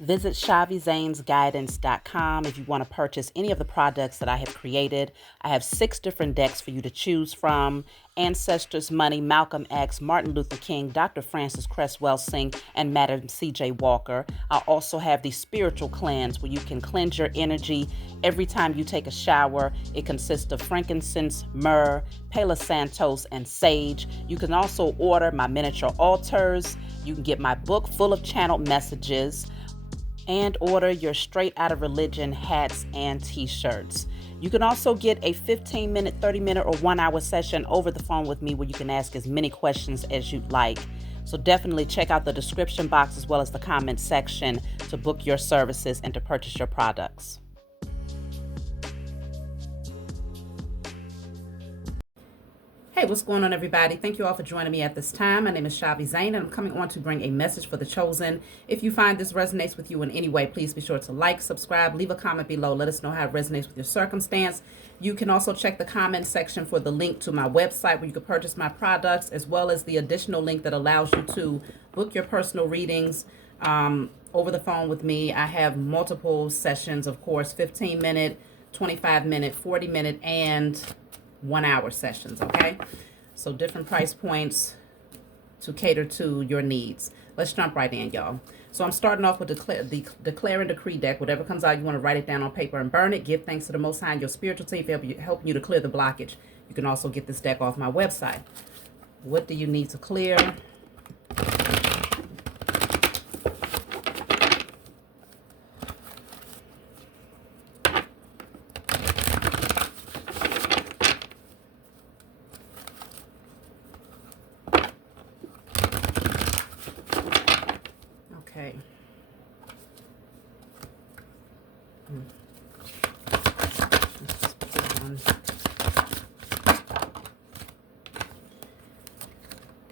Visit ShaviZanesGuidance.com if you want to purchase any of the products that I have created. I have 6 different decks for you to choose from: Ancestors Money, Malcolm X, Martin Luther King, Dr. Francis Cresswell Singh, and Madam C.J. Walker. I also have the Spiritual Cleanse, where you can cleanse your energy every time you take a shower. It consists of frankincense, myrrh, Palo Santos, and sage. You can also order my miniature altars. You can get my book full of channeled messages, and order your Straight Outta Religion hats and t-shirts. You can also get a 15-minute, 30-minute, or 1-hour session over the phone with me where you can ask as many questions as you'd like. So definitely check out the description box as well as the comment section to book your services and to purchase your products. Hey, what's going on, everybody? Thank you all for joining me at this time. My name is Shavi Zane, and I'm coming on to bring a message for the chosen. If you find this resonates with you in any way, please be sure to like, subscribe, leave a comment below. Let us know how it resonates with your circumstance. You can also check the comment section for the link to my website where you can purchase my products, as well as the additional link that allows you to book your personal readings over the phone with me. I have multiple sessions, of course, 15-minute, 25-minute, 40-minute, and 1-hour sessions, okay? So different price points to cater to your needs. Let's jump right in, y'all. So I'm starting off with the Declare and Decree deck. Whatever comes out, you want to write it down on paper and burn it. Give thanks to the Most High and your spiritual team for helping you to clear the blockage. You can also get this deck off my website. What do you need to clear? Okay.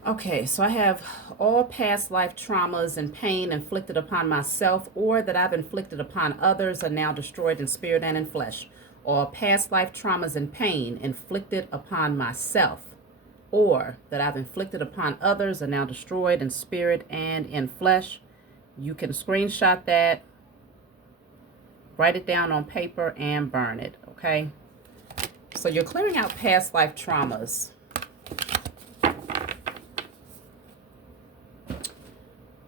Okay, so I have all past life traumas and pain inflicted upon myself or that I've inflicted upon others are now destroyed in spirit and in flesh. All past life traumas and pain inflicted upon myself or that I've inflicted upon others are now destroyed in spirit and in flesh. You can screenshot that, write it down on paper, and burn it, okay? So you're clearing out past life traumas.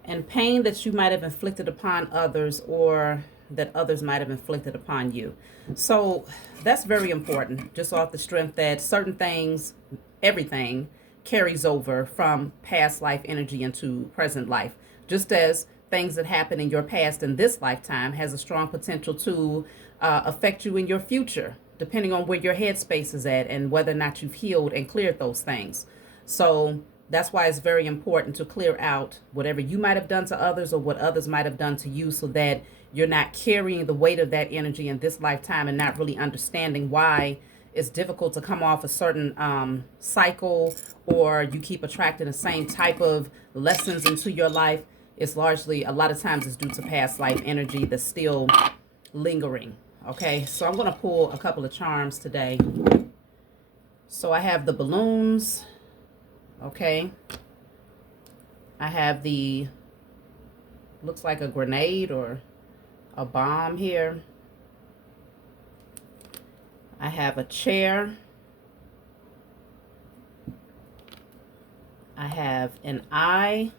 And pain that you might have inflicted upon others or that others might have inflicted upon you. So that's very important, just off the strength that certain things, everything, carries over from past life energy into present life. Just as things that happen in your past in this lifetime has a strong potential to affect you in your future, depending on where your headspace is at and whether or not you've healed and cleared those things. So that's why it's very important to clear out whatever you might have done to others or what others might have done to you, so that you're not carrying the weight of that energy in this lifetime and not really understanding why it's difficult to come off a certain cycle, or you keep attracting the same type of lessons into your life. It's largely, a lot of times, it's due to past life energy that's still lingering. Okay, so I'm going to pull a couple of charms today. So I have the balloons. Okay, I have the, looks like a grenade or a bomb here. I have a chair. I have an eye.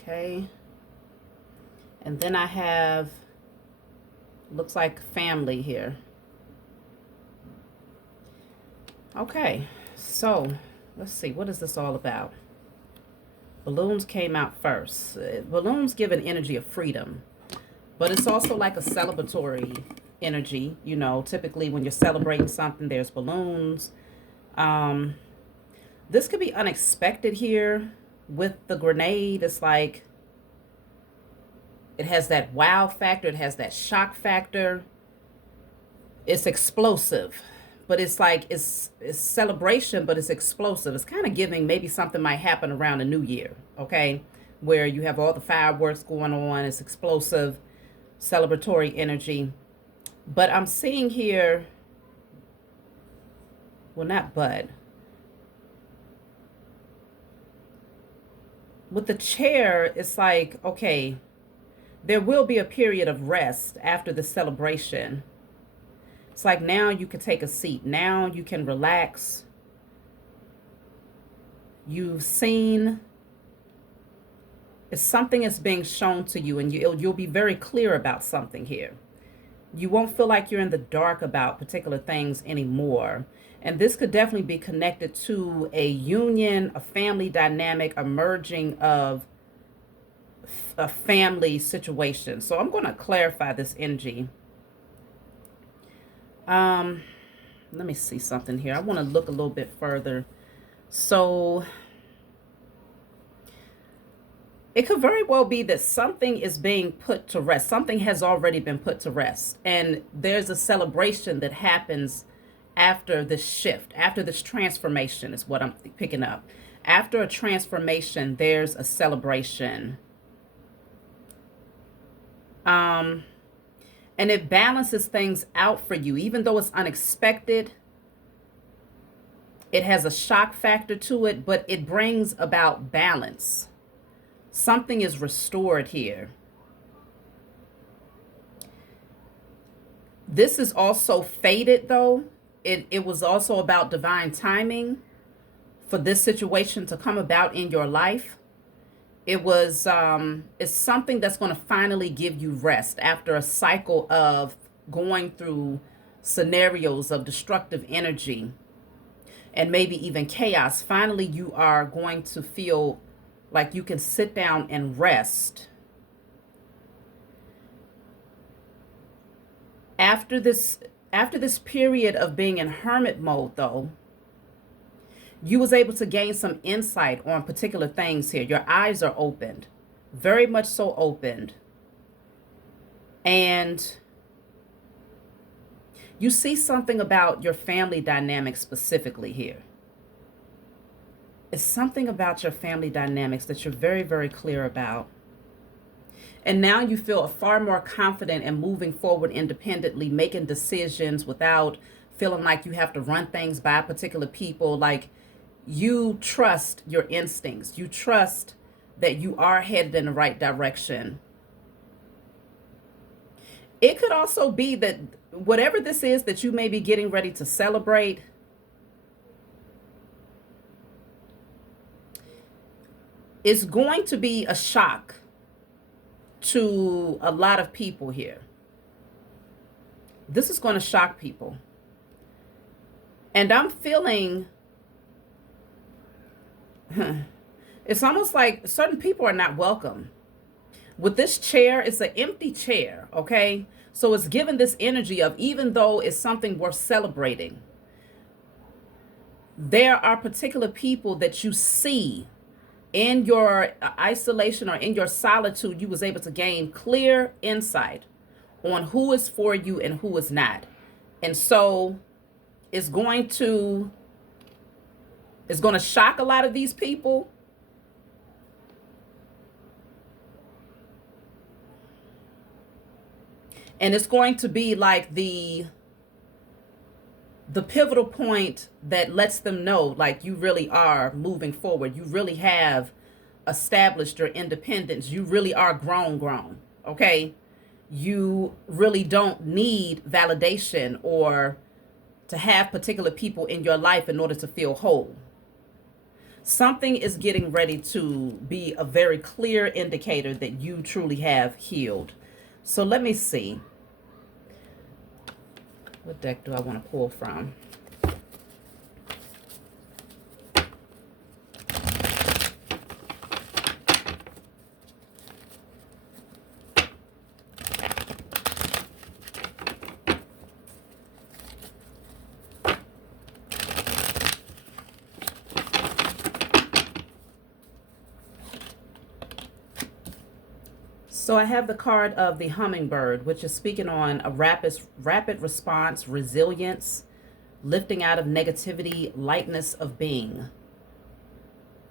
Okay, and then I have, looks like family here. Okay, so let's see, what is this all about? Balloons came out first. Balloons give an energy of freedom, but it's also like a celebratory energy. You know, typically when you're celebrating something, there's balloons. This could be unexpected here with the grenade. It's like, it has that wow factor, it has that shock factor. It's explosive. But it's like, it's celebration, but it's explosive. It's kind of giving maybe something might happen around the new year, okay? Where you have all the fireworks going on. It's explosive, celebratory energy. But I'm seeing here, well, not but. with the chair, it's like, okay, there will be a period of rest after the celebration. It's like now you can take a seat. Now you can relax. You've seen, if something is being shown to you, and you'll be very clear about something here. You won't feel like you're in the dark about particular things anymore. And this could definitely be connected to a union, a family dynamic, a merging of a family situation. So I'm going to clarify this energy. Let me see something here. I want to look a little bit further. So it could very well be that something is being put to rest. Something has already been put to rest. And there's a celebration that happens after this shift, after this transformation is what I'm picking up. After a transformation, there's a celebration. And it balances things out for you. Even though it's unexpected, it has a shock factor to it, but it brings about balance. Something is restored here. This is also fated, though. It was also about divine timing for this situation to come about in your life. It's something that's going to finally give you rest after a cycle of going through scenarios of destructive energy and maybe even chaos. Finally, you are going to feel like you can sit down and rest. After this period of being in hermit mode, though, you was able to gain some insight on particular things here. Your eyes are opened, very much so opened. And you see something about your family dynamics specifically here. It's something about your family dynamics that you're very, very clear about. And now you feel far more confident in moving forward independently, making decisions without feeling like you have to run things by particular people. Like, you trust your instincts. You trust that you are headed in the right direction. It could also be that whatever this is that you may be getting ready to celebrate, is going to be a shock to a lot of people here. This is going to shock people. And I'm feeling it's almost like certain people are not welcome. With this chair, it's an empty chair, okay? So it's given this energy of, even though it's something worth celebrating, there are particular people that you see in your isolation or in your solitude. You was able to gain clear insight on who is for you and who is not. And so it's going to shock a lot of these people. And it's going to be like the pivotal point that lets them know, like, you really are moving forward. You really have established your independence. You really are grown, okay? You really don't need validation or to have particular people in your life in order to feel whole. Something is getting ready to be a very clear indicator that you truly have healed. So let me see. What deck do I want to pull from? So I have the card of the hummingbird, which is speaking on a rapid response, resilience, lifting out of negativity, lightness of being.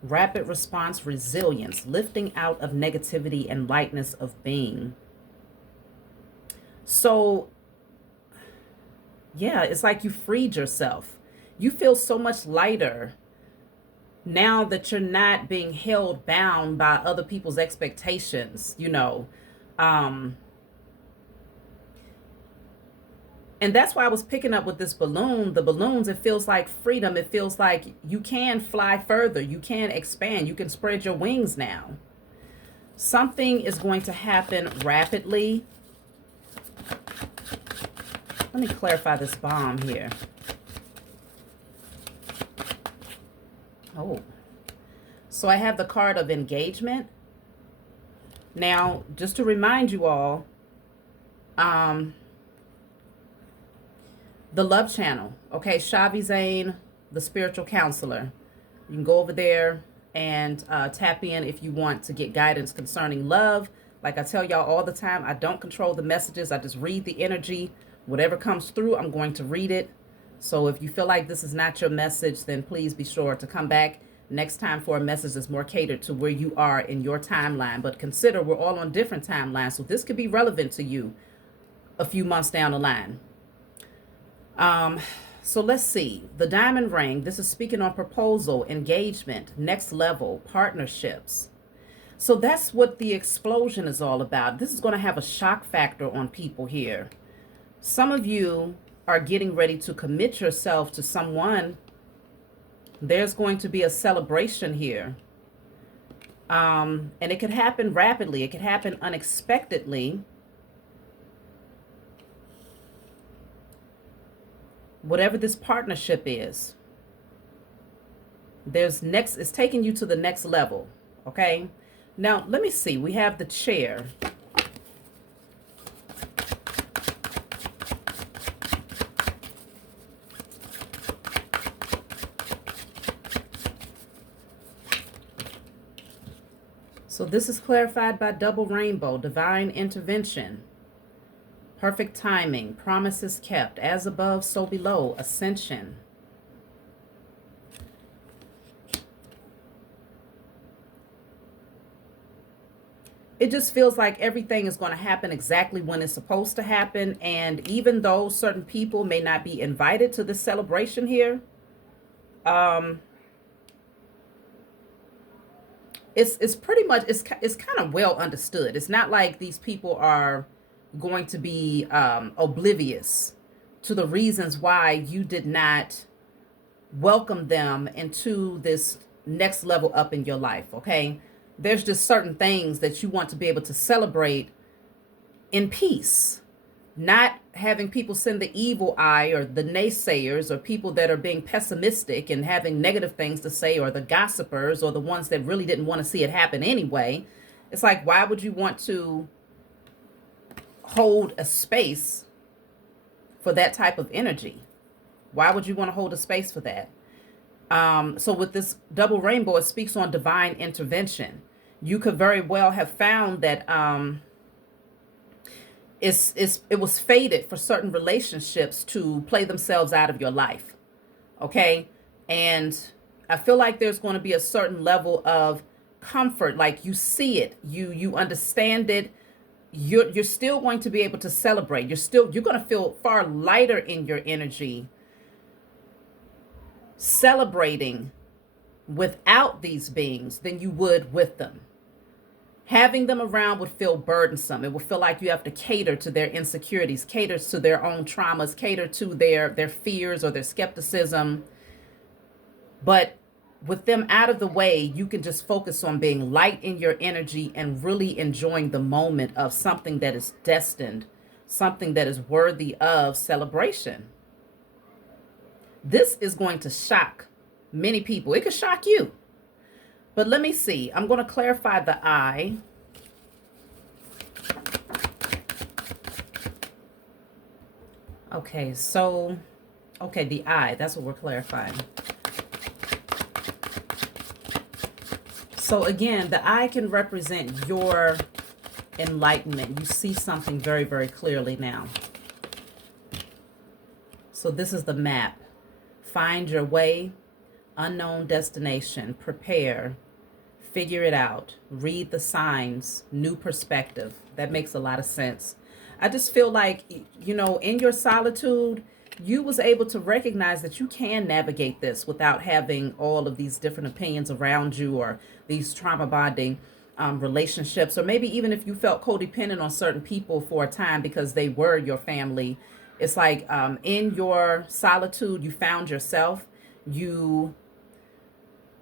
Rapid response, resilience, lifting out of negativity and lightness of being. So, yeah, it's like you freed yourself. You feel so much lighter now that you're not being held bound by other people's expectations, um, and that's why I was picking up with this balloon. The balloons, it feels like freedom. It feels like you can fly further. You can expand. You can spread your wings now. Something is going to happen rapidly. Let me clarify this bomb here. Oh, so I have the card of engagement. Now, just to remind you all, the love channel, okay, Shavi Zane, the spiritual counselor. You can go over there and tap in if you want to get guidance concerning love. Like I tell y'all all the time, I don't control the messages. I just read the energy. Whatever comes through, I'm going to read it. So if you feel like this is not your message, then please be sure to come back next time for a message that's more catered to where you are in your timeline. But consider we're all on different timelines, so this could be relevant to you a few months down the line. So let's see. The diamond ring, this is speaking on proposal, engagement, next level, partnerships. So that's what the explosion is all about. This is going to have a shock factor on people here. Some of you are getting ready to commit yourself to someone. There's going to be a celebration here. And it could happen rapidly. It could happen unexpectedly. Whatever this partnership is, it's taking you to the next level. Okay. Now, let me see. We have the chair. So this is clarified by double rainbow, divine intervention, perfect timing, promises kept, as above, so below, ascension. It just feels like everything is going to happen exactly when it's supposed to happen. And even though certain people may not be invited to this celebration here, it's pretty much, it's kind of well understood. It's not like these people are going to be oblivious to the reasons why you did not welcome them into this next level up in your life. Okay, there's just certain things that you want to be able to celebrate in peace, not having people send the evil eye or the naysayers or people that are being pessimistic and having negative things to say, or the gossipers or the ones that really didn't want to see it happen anyway. It's like, why would you want to hold a space for that type of energy? Why would you want to hold a space for that? So with this double rainbow, it speaks on divine intervention. You could very well have found that it was fated for certain relationships to play themselves out of your life. Okay. And I feel like there's going to be a certain level of comfort. Like you see it, you understand it. You're still going to be able to celebrate. You're going to feel far lighter in your energy celebrating without these beings than you would with them. Having them around would feel burdensome. It would feel like you have to cater to their insecurities, cater to their own traumas, cater to their fears or their skepticism. But with them out of the way, you can just focus on being light in your energy and really enjoying the moment of something that is destined, something that is worthy of celebration. This is going to shock many people. It could shock you. But let me see. I'm going to clarify the eye. Okay, so, the eye. That's what we're clarifying. So again, the eye can represent your enlightenment. You see something very, very clearly now. So this is the map. Find your way, unknown destination, prepare, figure it out, read the signs, new perspective. That makes a lot of sense. I just feel like, in your solitude, you was able to recognize that you can navigate this without having all of these different opinions around you, or these trauma bonding relationships, or maybe even if you felt codependent on certain people for a time because they were your family. It's like in your solitude, you found yourself. You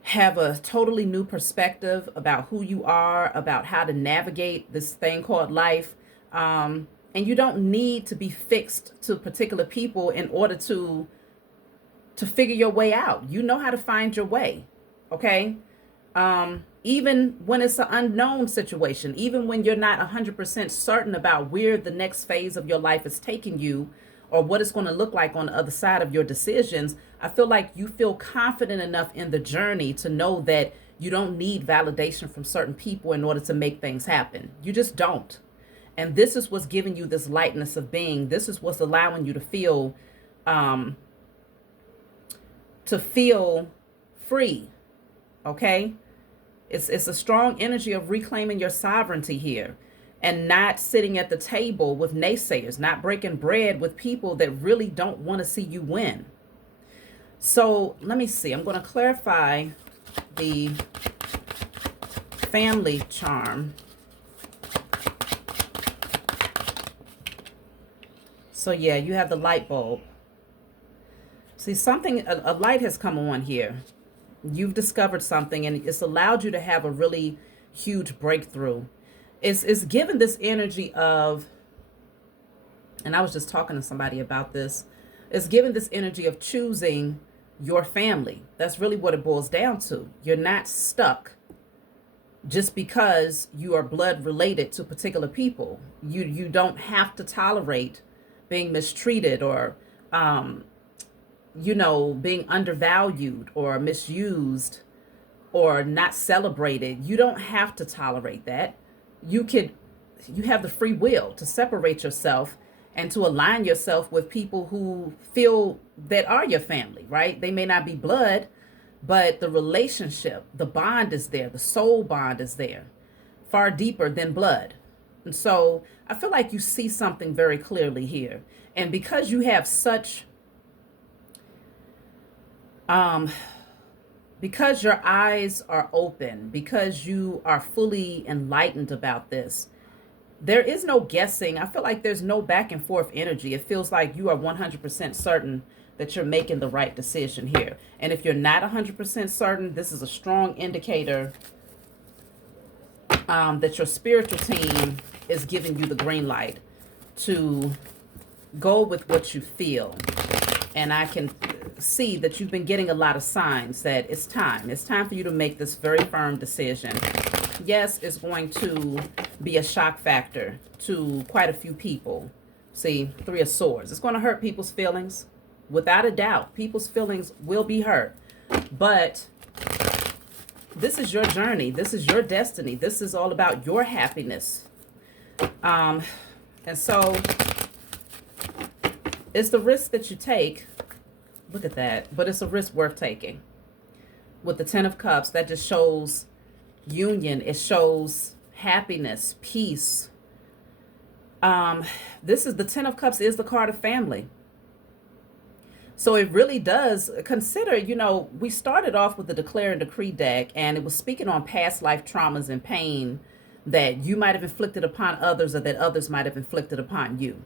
have a totally new perspective about who you are, about how to navigate this thing called life. And you don't need to be fixed to particular people in order to figure your way out. You know how to find your way. Okay. Even when it's an unknown situation, even when you're not 100% certain about where the next phase of your life is taking you, or what it's going to look like on the other side of your decisions, I feel like you feel confident enough in the journey to know that you don't need validation from certain people in order to make things happen. You just don't. And this is what's giving you this lightness of being. This is what's allowing you to feel free. Okay? It's a strong energy of reclaiming your sovereignty here, and not sitting at the table with naysayers, not breaking bread with people that really don't want to see you win. So let me see. I'm going to clarify the family charm. So yeah, you have the light bulb. See, a light has come on here. You've discovered something, and it's allowed you to have a really huge breakthrough. It's given this energy of, and I was just talking to somebody about this, it's given this energy of choosing your family. That's really what it boils down to. You're not stuck just because you are blood related to particular people. You don't have to tolerate being mistreated, or being undervalued or misused or not celebrated. You don't have to tolerate that. You have the free will to separate yourself and to align yourself with people who feel that are your family, right? They may not be blood, but the relationship, the bond is there. The soul bond is there, far deeper than blood. And so I feel like you see something very clearly here. And because you have such, because your eyes are open, because you are fully enlightened about this, there is no guessing. I feel like there's no back and forth energy. It feels like you are 100% certain that you're making the right decision here. And if you're not 100% certain, this is a strong indicator that your spiritual team is giving you the green light to go with what you feel. And I can see that you've been getting a lot of signs that it's time. It's time for you to make this very firm decision. Yes, it's going to be a shock factor to quite a few people. See, Three of Swords. It's going to hurt people's feelings. Without a doubt, people's feelings will be hurt. But this is your journey. This is your destiny. This is all about your happiness. And so it's the risk that you take. Look at that. But it's a risk worth taking. With the Ten of Cups, that just shows union. It shows happiness, peace. This is the Ten of Cups is the card of family. So it really does consider, we started off with the Declare and Decree deck, and it was speaking on past life traumas and pain that you might have inflicted upon others, or that others might have inflicted upon you.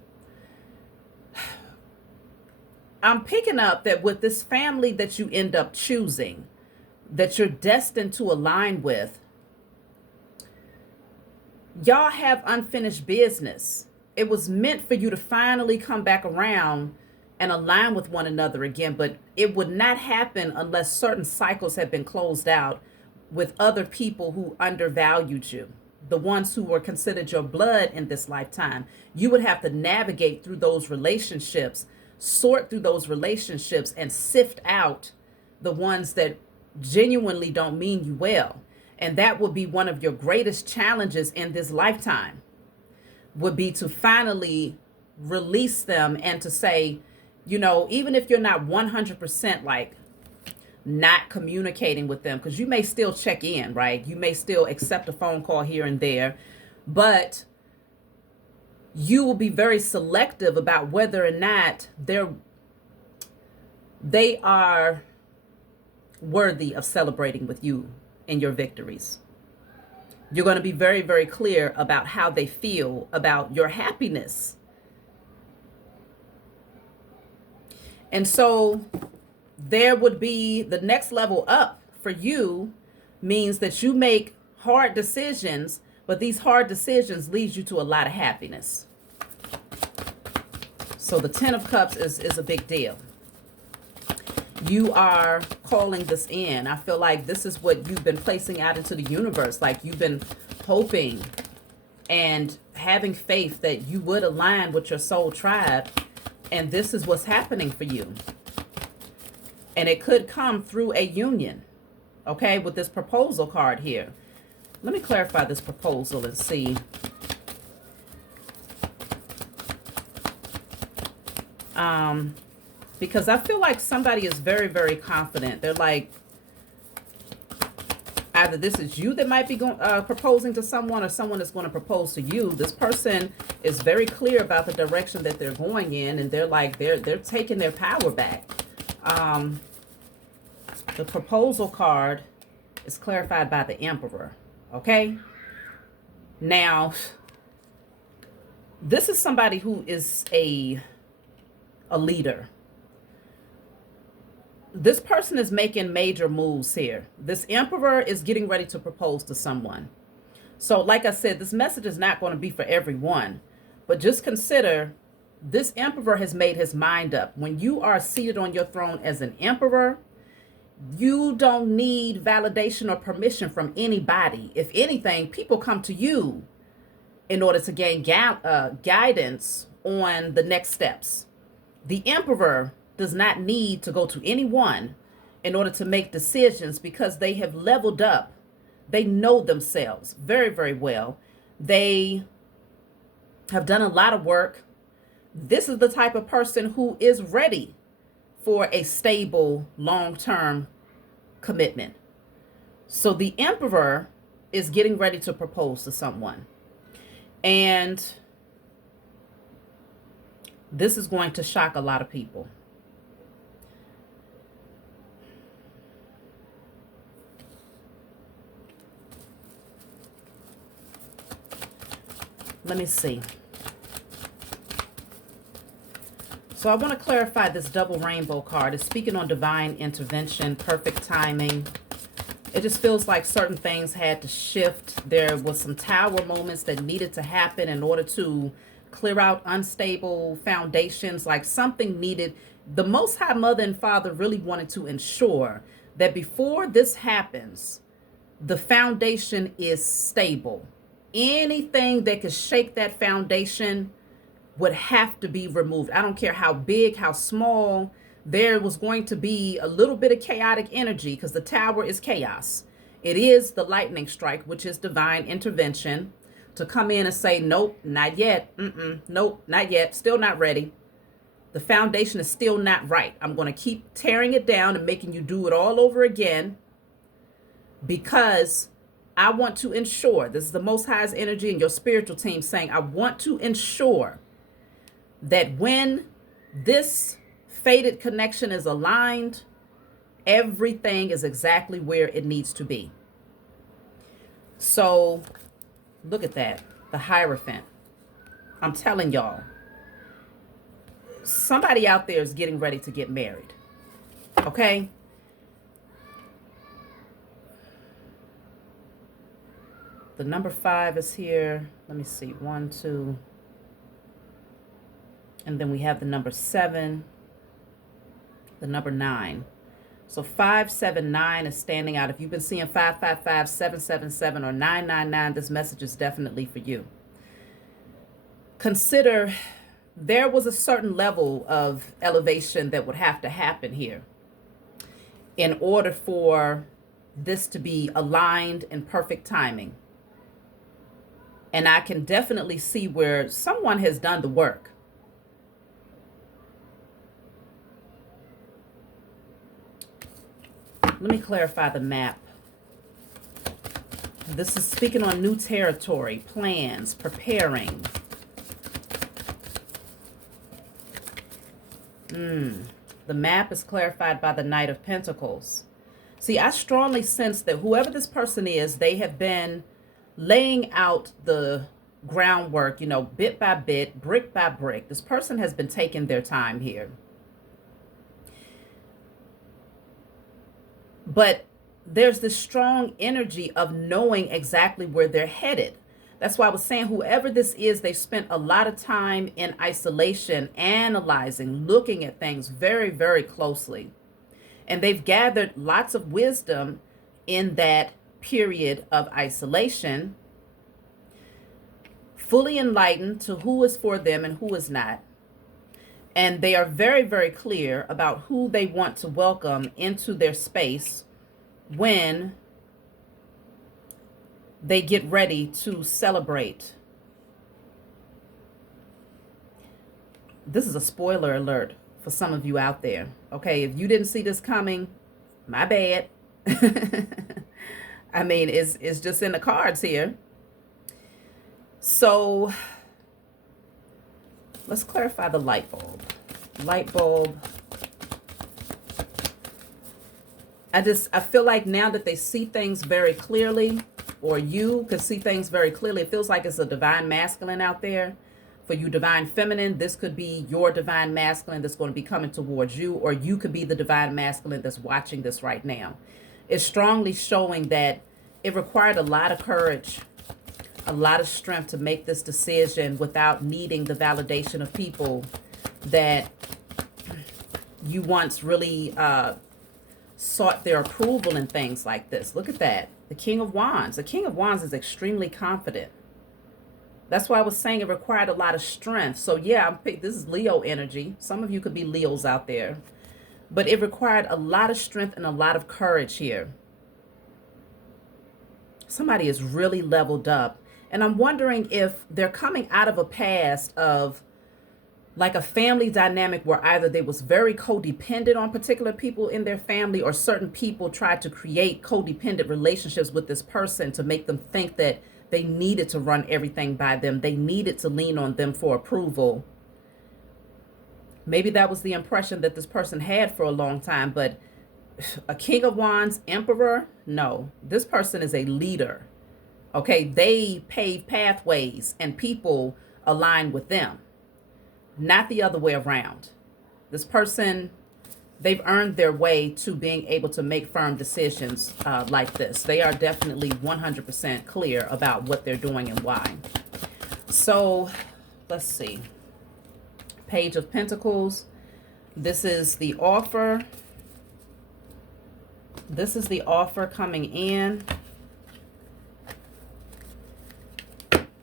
I'm picking up that with this family that you end up choosing, that you're destined to align with, y'all have unfinished business. It was meant for you to finally come back around and align with one another again, but it would not happen unless certain cycles have been closed out with other people who undervalued you, the ones who were considered your blood in this lifetime. You would have to navigate through those relationships, sort through those relationships, and sift out the ones that genuinely don't mean you well. And that would be one of your greatest challenges in this lifetime, would be to finally release them and to say, even if you're not 100% like not communicating with them, because you may still check in, right? You may still accept a phone call here and there, but you will be very selective about whether or not they're They are worthy of celebrating with you in your victories. You're going to be very, very clear about how they feel about your happiness. And so there would be the next level up for you means that you make hard decisions, but these hard decisions leads you to a lot of happiness. So the Ten of Cups is a big deal. You are calling this in. I feel like this is what you've been placing out into the universe. Like you've been hoping and having faith that you would align with your soul tribe. And this is what's happening for you. And it could come through a union. Okay, with this proposal card here. Let me clarify this proposal and see. Because I feel like somebody is very, very confident. They're like, either this is you that might be proposing to someone, or someone that's going to propose to you. This person is very clear about the direction that they're going in, and they're like, they're taking their power back. The proposal card is clarified by the Emperor. Okay. Now, this is somebody who is a leader. This person is making major moves here. This Emperor is getting ready to propose to someone. So like I said, this message is not going to be for everyone, but just consider this Emperor has made his mind up. When you are seated on your throne as an Emperor, you don't need validation or permission from anybody. If anything, people come to you in order to gain guidance on the next steps. The Emperor does not need to go to anyone in order to make decisions because they have leveled up. They know themselves very, very well. They have done a lot of work. This is the type of person who is ready for a stable, long-term commitment. So the Emperor is getting ready to propose to someone. And this is going to shock a lot of people. Let me see. So I want to clarify this double rainbow card. It's speaking on divine intervention, perfect timing. It just feels like certain things had to shift. There was some tower moments that needed to happen in order to clear out unstable foundations, like something needed. The Most High Mother and Father really wanted to ensure that before this happens, the foundation is stable. Anything that could shake that foundation would have to be removed. I don't care how big, how small. There was going to be a little bit of chaotic energy because the tower is chaos. It is the lightning strike, which is divine intervention, to come in and say, nope, not yet. Nope, not yet. Still not ready. The foundation is still not right. I'm going to keep tearing it down and making you do it all over again because I want to ensure, this is the Most High's energy and your spiritual team saying, I want to ensure that when this fated connection is aligned, everything is exactly where it needs to be. So look at that, the Hierophant. I'm telling y'all, somebody out there is getting ready to get married. Okay? The number 5 is here. Let me see. 1, 2. And then we have the number 7. The number 9. So 5, 7, 9 is standing out. If you've been seeing 5, 5, 5, 7, 7, 7, or 9, 9, 9, this message is definitely for you. Consider there was a certain level of elevation that would have to happen here in order for this to be aligned in perfect timing. And I can definitely see where someone has done the work. Let me clarify the map. This is speaking on new territory, plans, preparing. The The map is clarified by the Knight of Pentacles. See, I strongly sense that whoever this person is, they have been laying out the groundwork, you know, bit by bit, brick by brick. This person has been taking their time here. But there's this strong energy of knowing exactly where they're headed. That's why I was saying whoever this is, they spent a lot of time in isolation, analyzing, looking at things very, very closely. And they've gathered lots of wisdom in that period of isolation, fully enlightened to who is for them and who is not. And they are very, very clear about who they want to welcome into their space when they get ready to celebrate. This is a spoiler alert for some of you out there. Okay, if you didn't see this coming, my bad. I mean, it's just in the cards here. So let's clarify the light bulb. Light bulb. I feel like now that they see things very clearly, or you could see things very clearly, it feels like it's a divine masculine out there. For you divine feminine, this could be your divine masculine that's going to be coming towards you, or you could be the divine masculine that's watching this right now. It's strongly showing that it required a lot of courage, a lot of strength to make this decision without needing the validation of people that you once really sought their approval and things like this. Look at that. The King of Wands. The King of Wands is extremely confident. That's why I was saying it required a lot of strength. So yeah, this is Leo energy. Some of you could be Leos out there. But it required a lot of strength and a lot of courage here. Somebody is really leveled up. And I'm wondering if they're coming out of a past of like a family dynamic where either they was very codependent on particular people in their family, or certain people tried to create codependent relationships with this person to make them think that they needed to run everything by them. They needed to lean on them for approval. Maybe that was the impression that this person had for a long time, but a King of Wands, Emperor, no. This person is a leader. Okay, they pave pathways and people align with them, not the other way around. This person, they've earned their way to being able to make firm decisions like this. They are definitely 100% clear about what they're doing and why. So let's see. Page of Pentacles. This is the offer. This is the offer coming in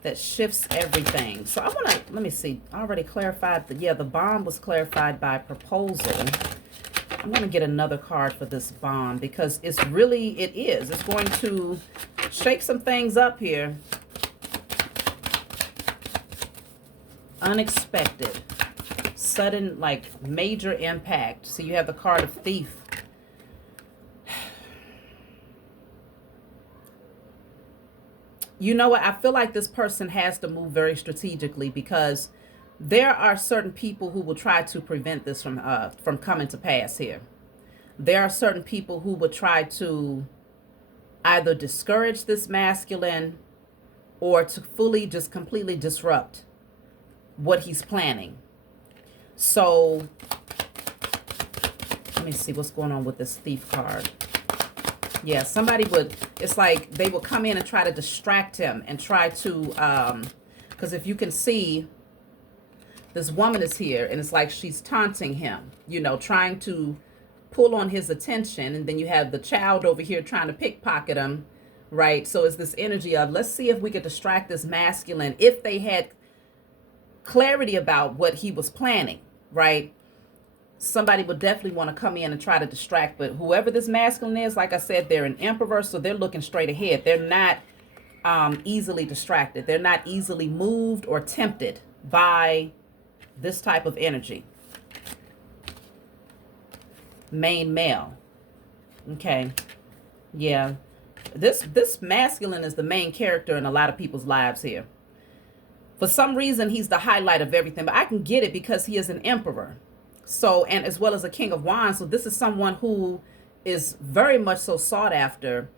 that shifts everything. So I want to, let me see. I already clarified the bond was clarified by proposal. I'm going to get another card for this bond because it's really, it's going to shake some things up here. Unexpected, sudden, like major impact. So you have the card of Thief. You know what? I feel like this person has to move very strategically because there are certain people who will try to prevent this from coming to pass here. There are certain people who would try to either discourage this masculine or to fully just completely disrupt what he's planning. So let me see what's going on with this Thief card. Yeah, somebody would, it's like they will come in and try to distract him and try to, because if you can see, this woman is here and it's like she's taunting him, you know, trying to pull on his attention. And then you have the child over here trying to pickpocket him, right? So it's this energy of, let's see if we could distract this masculine if they had clarity about what he was planning, right? Somebody would definitely want to come in and try to distract. But whoever this masculine is, like I said, they're an emperor, so they're looking straight ahead. They're not easily distracted. They're not easily moved or tempted by this type of energy. Main male. Okay. Yeah. This masculine is the main character in a lot of people's lives here. For some reason, he's the highlight of everything. But I can get it because he is an emperor. So, and as well as a King of Wands. So this is someone who is very much so sought after.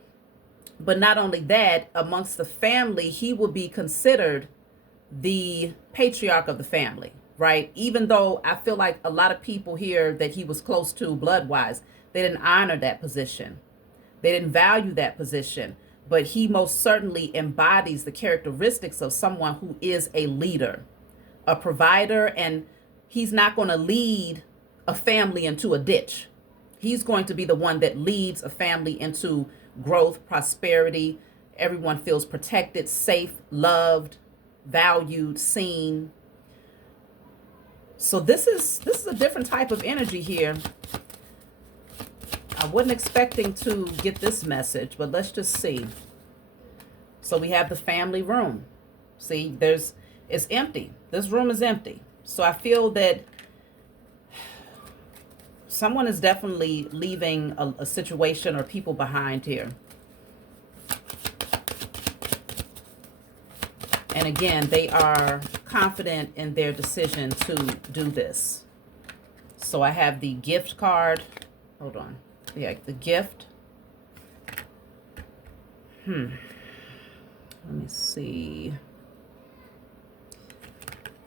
But not only that, amongst the family, he will be considered the patriarch of the family, right? Even though I feel like a lot of people here that he was close to blood-wise, they didn't honor that position. They didn't value that position. But he most certainly embodies the characteristics of someone who is a leader, a provider, and he's not going to lead a family into a ditch. He's going to be the one that leads a family into growth, prosperity. Everyone feels protected, safe, loved, valued, seen. So this is a different type of energy here. I wasn't expecting to get this message, but let's just see. So we have the family room. See, it's empty. This room is empty. So I feel that someone is definitely leaving a situation or people behind here. And again, they are confident in their decision to do this. So I have the gift card. Hold on. Yeah, the gift. Let me see.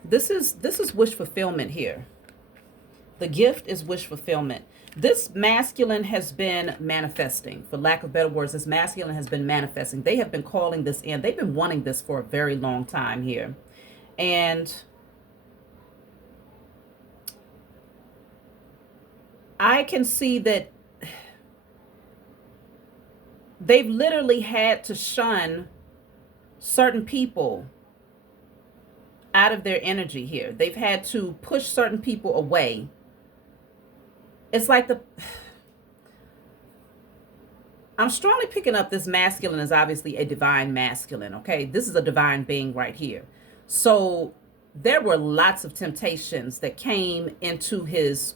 This is wish fulfillment here. The gift is wish fulfillment. This masculine has been manifesting. For lack of better words, this masculine has been manifesting. They have been calling this in. They've been wanting this for a very long time here. And I can see that they've literally had to shun certain people out of their energy here. They've had to push certain people away. It's like I'm strongly picking up this masculine is obviously a divine masculine, okay? This is a divine being right here. So there were lots of temptations that came onto his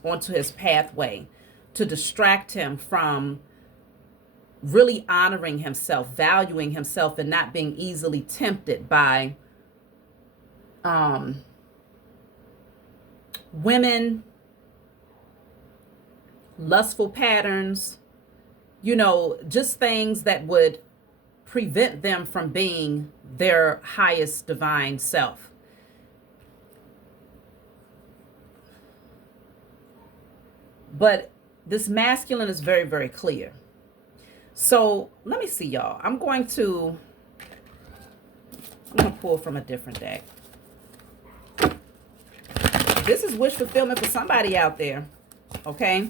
pathway to distract him from really honoring himself, valuing himself, and not being easily tempted by women, lustful patterns, just things that would prevent them from being their highest divine self. But this masculine is very, very clear. So let me see, y'all. I'm going to pull from a different deck. This is wish fulfillment for somebody out there, okay?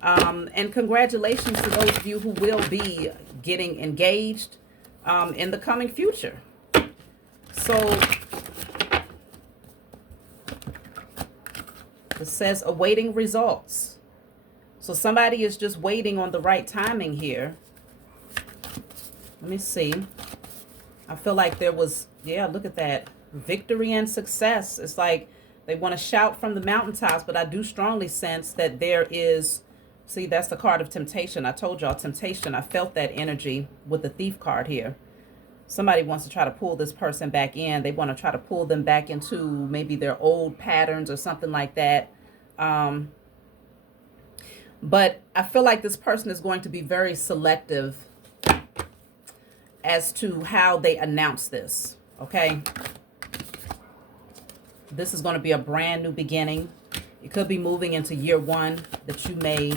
And congratulations to those of you who will be getting engaged in the coming future. So it says awaiting results. So somebody is just waiting on the right timing here. Let me see. I feel like there was, yeah, look at that. Victory and success. It's like they want to shout from the mountaintops, but I do strongly sense that there is, see, that's the card of temptation. I told y'all temptation. I felt that energy with the thief card here. Somebody wants to try to pull this person back in. They want to try to pull them back into maybe their old patterns or something like that. But I feel like this person is going to be very selective as to how they announce this, okay? This is going to be a brand new beginning. It could be moving into year one that you may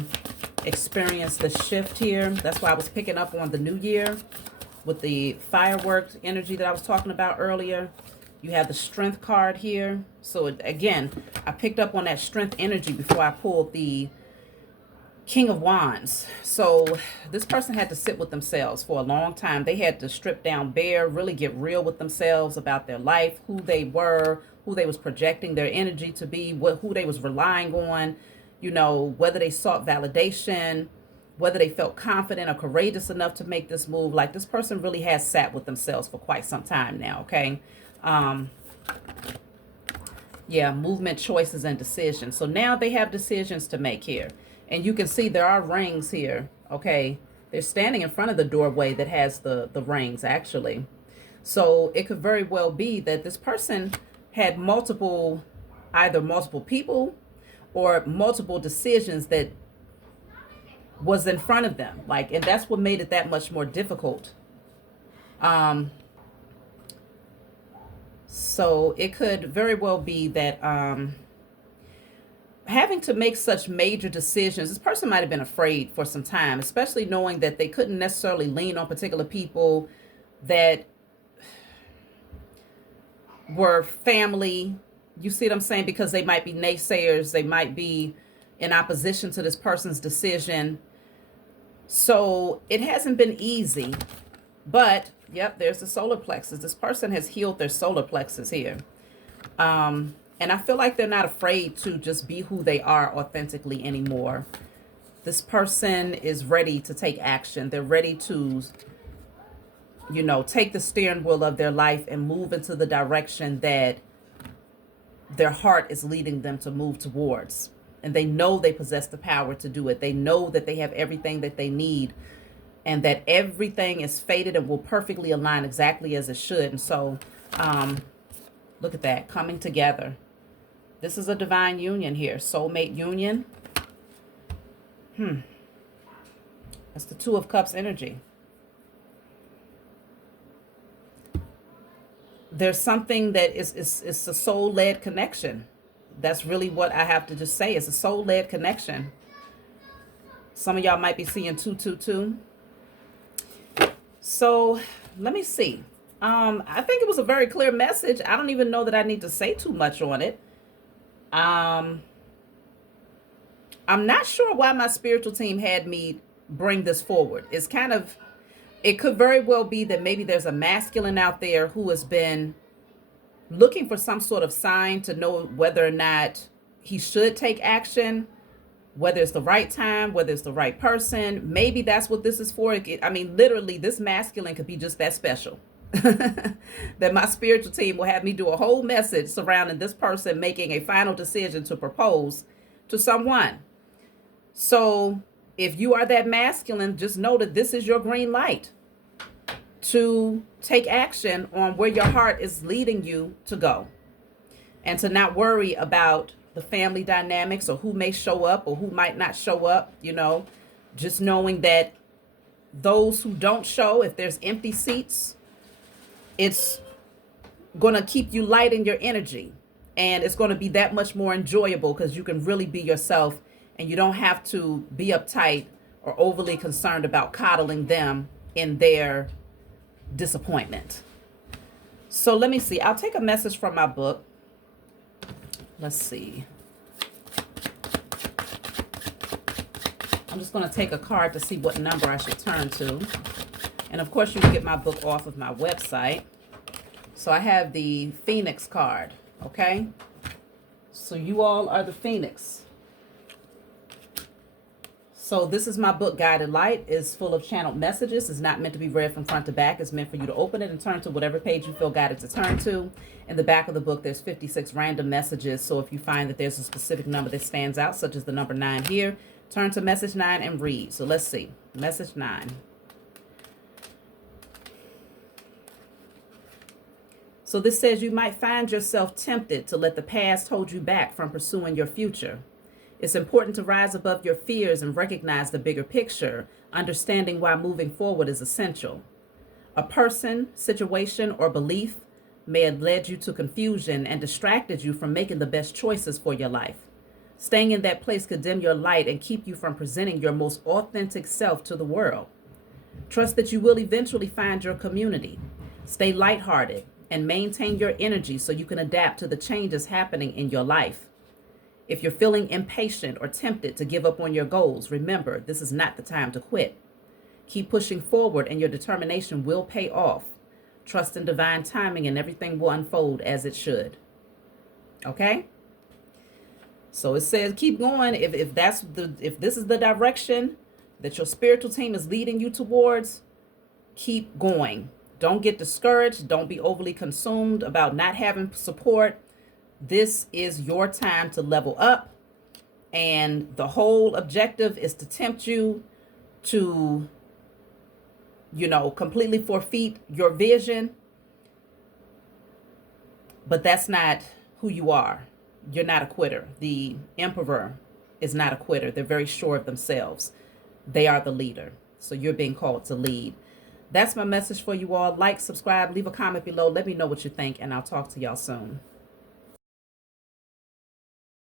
experience the shift here. That's why I was picking up on the new year with the fireworks energy that I was talking about earlier. You have the strength card here. So again, I picked up on that strength energy before I pulled the King of Wands. So this person had to sit with themselves for a long time. They had to strip down bare, really get real with themselves about their life, who they were, who they was projecting their energy to be, who they was relying on, whether they sought validation, whether they felt confident or courageous enough to make this move. Like this person really has sat with themselves for quite some time now, okay? Yeah, movement, choices, and decisions. So now they have decisions to make here. And you can see there are rings here, okay? They're standing in front of the doorway that has the rings, actually. So it could very well be that this person had either multiple people, or multiple decisions that was in front of them. Like, and that's what made it that much more difficult. So it could very well be that having to make such major decisions, this person might have been afraid for some time, especially knowing that they couldn't necessarily lean on particular people that were family. You see what I'm saying? Because they might be naysayers, they might be in opposition to this person's decision. So it hasn't been easy, but yep, there's the solar plexus. This person has healed their solar plexus here. And I feel like they're not afraid to just be who they are authentically anymore. This person is ready to take action. They're ready to, you know, take the steering wheel of their life and move into the direction that their heart is leading them to move towards. And they know they possess the power to do it. They know that they have everything that they need and that everything is fated and will perfectly align exactly as it should. And so, look at that, coming together. This is a divine union here, soulmate union. That's the Two of Cups energy. There's something that is a soul-led connection. That's really what I have to just say. It's a soul-led connection. Some of y'all might be seeing 222. So let me see. I think it was a very clear message. I don't even know that I need to say too much on it. I'm not sure why my spiritual team had me bring this forward. It's kind of, it could very well be that maybe there's a masculine out there who has been looking for some sort of sign to know whether or not he should take action, whether it's the right time, whether it's the right person. Maybe that's what this is for. I mean, literally, this masculine could be just that special. That my spiritual team will have me do a whole message surrounding this person making a final decision to propose to someone. So if you are that masculine, just know that this is your green light to take action on where your heart is leading you to go, and to not worry about the family dynamics or who may show up or who might not show up. You know, just knowing that those who don't show, if there's empty seats, it's going to keep you light in your energy, and it's going to be that much more enjoyable because you can really be yourself and you don't have to be uptight or overly concerned about coddling them in their disappointment. So let me see. I'll take a message from my book. Let's see. I'm just going to take a card to see what number I should turn to. And of course, you can get my book off of my website. So I have the Phoenix card, okay? So you all are the Phoenix. So this is my book, Guided Light. It's full of channeled messages. It's not meant to be read from front to back. It's meant for you to open it and turn to whatever page you feel guided to turn to. In the back of the book, there's 56 random messages. So if you find that there's a specific number that stands out, such as the number 9 here, turn to message 9 and read. So let's see. Message 9. So this says you might find yourself tempted to let the past hold you back from pursuing your future. It's important to rise above your fears and recognize the bigger picture, understanding why moving forward is essential. A person, situation, or belief may have led you to confusion and distracted you from making the best choices for your life. Staying in that place could dim your light and keep you from presenting your most authentic self to the world. Trust that you will eventually find your community. Stay lighthearted and maintain your energy so you can adapt to the changes happening in your life. If you're feeling impatient or tempted to give up on your goals, remember, this is not the time to quit. Keep pushing forward and your determination will pay off. Trust in divine timing and everything will unfold as it should. Okay? So it says keep going. If this is the direction that your spiritual team is leading you towards, keep going. Don't get discouraged. Don't be overly consumed about not having support. This is your time to level up. And the whole objective is to tempt you to, completely forfeit your vision. But that's not who you are. you're not a quitter. The emperor is not a quitter. They're very sure of themselves. They are the leader. So you're being called to lead. That's my message for you all. Like, subscribe, leave a comment below. Let me know what you think, and I'll talk to y'all soon.